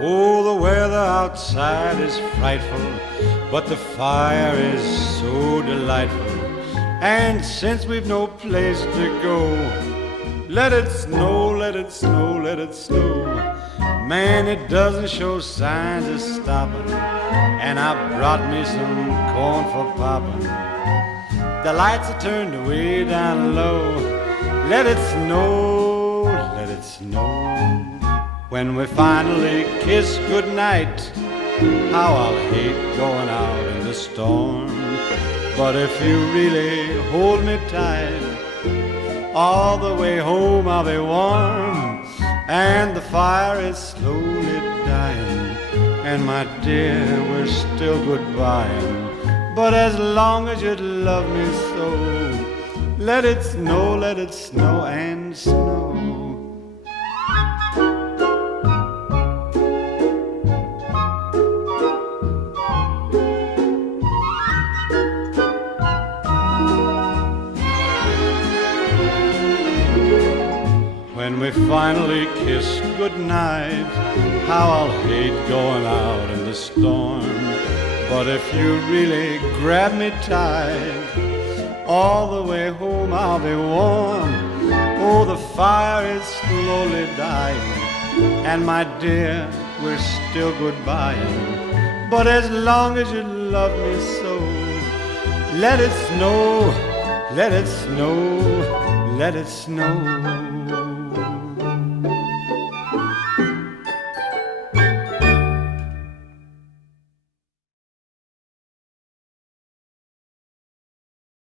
Oh, the weather outside is frightful, but the fire is so delightful. And since we've no place to go, let it snow, let it snow, let it snow. Man, it doesn't show signs of stopping, and I brought me some corn for popping. The lights are turned way down low. Let it snow, let it snow. When we finally kiss goodnight, how I'll hate going out in the storm. But if you really hold me tight, all the way home I'll be warm. And the fire is slowly dying, and my dear, we're still goodbying. But as long as you love me so, let it snow and snow. When we finally kiss goodnight, how I'll hate going out in the storm. But if you really grab me tight, all the way home I'll be warm. Oh, the fire is slowly dying, and my dear, we're still goodbying. But as long as you love me so, let it snow, let it snow, let it snow.